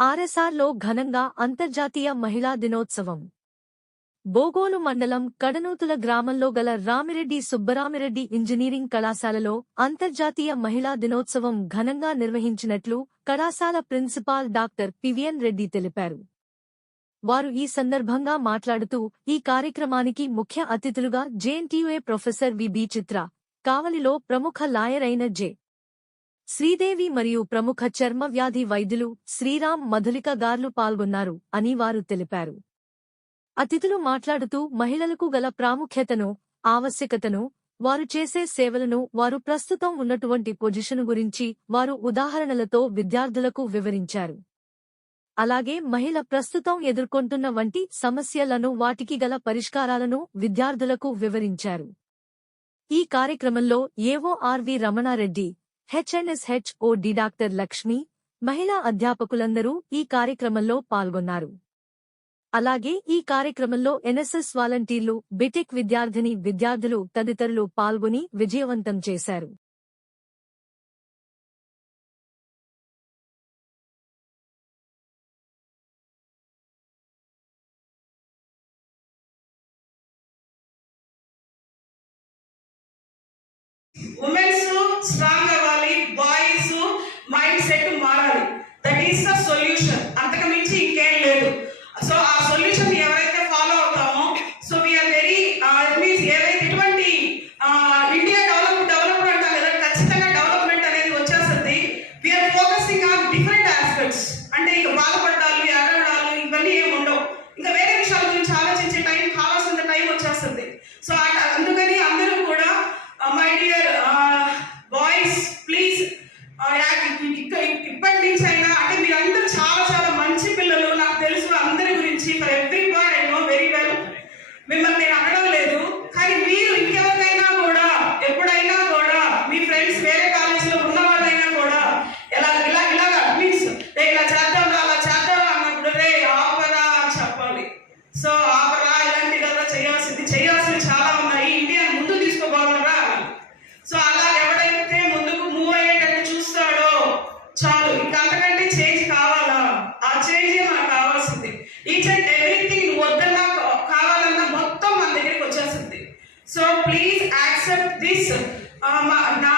ఆర్ఎస్ఆర్లో ఘనంగా అంతర్జాతీయ మహిళా దినోత్సవం. బోగోలు మండలం కడనూతుల గ్రామంలో గల రామిరెడ్డి సుబ్బరామిరెడ్డి ఇంజనీరింగ్ కళాశాలలో అంతర్జాతీయ మహిళా దినోత్సవం ఘనంగా నిర్వహించినట్లు కళాశాల ప్రిన్సిపాల్ డాక్టర్ పివిఎన్ రెడ్డి తెలిపారు. వారు ఈ సందర్భంగా మాట్లాడుతూ ఈ కార్యక్రమానికి ముఖ్య అతిథులుగా జేఎన్టీయూఏ ప్రొఫెసర్ విబి చిత్ర కావలిలో ప్రముఖ లాయర్ అయిన జె. శ్రీదేవి మరియు ప్రముఖ చర్మ వ్యాధి వైద్యులు శ్రీరామ్ మధులిక గార్లు పాల్గొన్నారు అని వారు తెలిపారు. అతిథులు మాట్లాడుతూ మహిళలకు గల ప్రాముఖ్యతను ఆవశ్యకతను వారు చేసే సేవలను వారు ప్రస్తుతం ఉన్నటువంటి పొజిషను గురించి వారు ఉదాహరణలతో విద్యార్థులకు వివరించారు. అలాగే మహిళ ప్రస్తుతం ఎదుర్కొంటున్న వంటి సమస్యలను వాటికి గల పరిష్కారాలను విద్యార్థులకు వివరించారు. ఈ కార్యక్రమంలో ఏవో ఆర్వి రమణారెడ్డి హెచ్ఎన్ఎస్హెచ్ఓ డి డాక్టర్ లక్ష్మి మహిళా అధ్యాపకులందరూ ఈ కార్యక్రమంలో పాల్గొన్నారు. అలాగే ఈ కార్యక్రమంలో ఎన్ఎస్ఎస్ వాలంటీర్లు బిటెక్ విద్యార్థిని విద్యార్థులు తదితరులు పాల్గొని విజయవంతం చేశారు. ఉమెన్స్ స్ట్రాంగ్ అవ్వాలి మైండ్ సెట్ మారాలి. దట్ ఈస్ ద సొల్యూషన్ అంతకు మించి ఇంకేం లేదు. సో ఆ సొల్యూషన్ ఎవరైతే ఫాలో అవుతామో సో వీఆర్ వెరీ మీన్స్ ఏదైతే ఎటువంటి ఇండియా డెవలప్ డెవలప్మెంట్ అంటాం కదా ఖచ్చితంగా డెవలప్మెంట్ అనేది వచ్చేస్తుంది. We are focusing on different aspects అంటే ఇక బాధపడాలి ఏడవడాలు ఇవన్నీ ఏమి ఉండవు. ఇంకా వేరే విషయాల గురించి ఆలోచించే టైం కావాల్సిన టైం వచ్చేస్తుంది. సో అందుకని అందరూ కూడా my dear each and everything వద్దన్నా కావాలన్నా మొత్తం మన దగ్గరికి వచ్చేస్తుంది. సో ప్లీజ్ యాక్సెప్ట్ దిస్ నా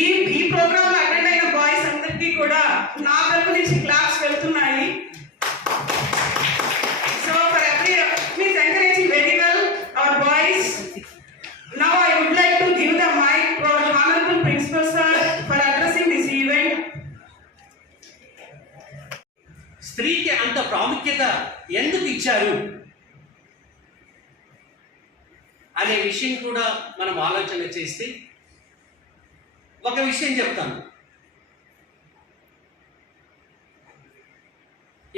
ఈ ఈ ప్రోగ్రామ్లో అటెండ్ అయిన బాయ్స్ అందరికీ కూడా నా తరపు నుంచి క్లాప్స్ వెళ్తున్నాయి. So for every please encourage very well our boys Now I would like to give the mic to our honorable principal sir for addressing స్త్రీకి అంత ప్రాముఖ్యత ఎందుకు ఇచ్చారు? అనే విషయం కూడా మనం ఆలోచన చేస్తే ఒక విషయం చెప్తాను.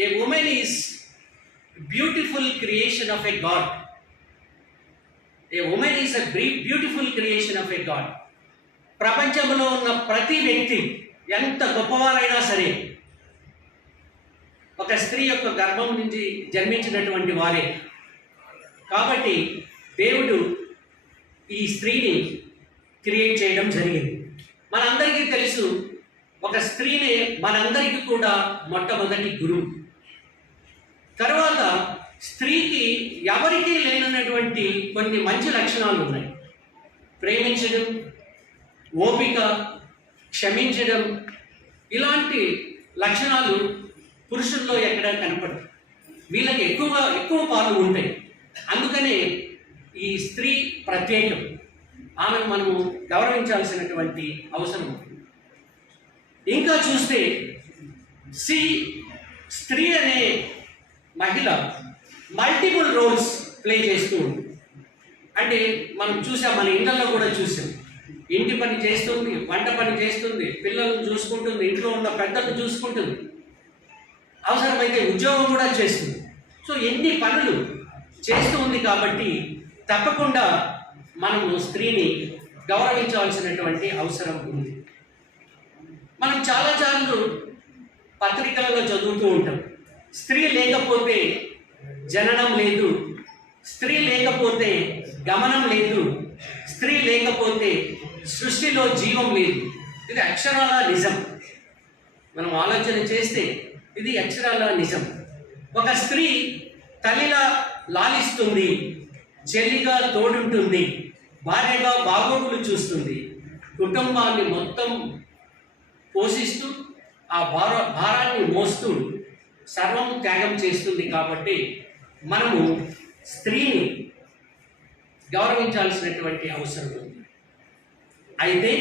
A woman is beautiful creation of a God a woman is a beautiful creation of a God ప్రపంచంలో ఉన్న ప్రతి వ్యక్తి ఎంత గొప్పవారైనా సరే ఒక స్త్రీ యొక్క గర్భం నుంచి జన్మించినటువంటి వారే. కాబట్టి దేవుడు ఈ స్త్రీని క్రియేట్ చేయడం జరిగింది. మనందరికీ తెలుసు ఒక స్త్రీనే మనందరికీ కూడా మొట్టమొదటి గురువు. తర్వాత స్త్రీకి ఎవరికీ లేనటువంటి కొన్ని మంచి లక్షణాలు ఉన్నాయి. ప్రేమించడం ఓపిక క్షమించడం ఇలాంటి లక్షణాలు పురుషుల్లో ఎక్కడ కనపడదు. వీళ్ళకి ఎక్కువగా ఎక్కువ పాలు ఉంటాయి. అందుకనే ఈ స్త్రీ ప్రత్యేకం. ఆమెను మనము గౌరవించాల్సినటువంటి అవసరం ఉంది. ఇంకా చూస్తే సి స్త్రీ అనే మహిళ మల్టిపుల్ రోల్స్ ప్లే చేస్తూ ఉంది. అంటే మనం చూసాం మన ఇళ్ళలో కూడా చూసాం. ఇంటి పని చేస్తుంది వంట పని చేస్తుంది పిల్లలను చూసుకుంటుంది ఇంట్లో ఉన్న పెద్దలను చూసుకుంటుంది. అవసరమైతే ఉద్యోగం కూడా చేస్తుంది. సో ఎన్ని పనులు చేస్తూ ఉంది కాబట్టి తప్పకుండా మనము స్త్రీని గౌరవించవలసినటువంటి అవసరం ఉంది. మనం చాలాసార్లు పత్రికలలో చదువుతూ ఉంటాం. స్త్రీ లేకపోతే జననం లేదు స్త్రీ లేకపోతే గమనం లేదు స్త్రీ లేకపోతే సృష్టిలో జీవం లేదు. ఇది అక్షరాల నిజం. మనం ఆలోచన చేస్తే ఇది అక్షరాల నిజం. ఒక స్త్రీ తల్లిలా లాలిస్తుంది చెల్లిగా తోడుంటుంది భార్యగా బాగోగులు చూస్తుంది. కుటుంబాన్ని మొత్తం పోషిస్తూ ఆ భార భారాన్ని మోస్తూ సర్వం త్యాగం చేస్తుంది కాబట్టి మనము స్త్రీని గౌరవించాల్సినటువంటి అవసరం ఉంది. అయితే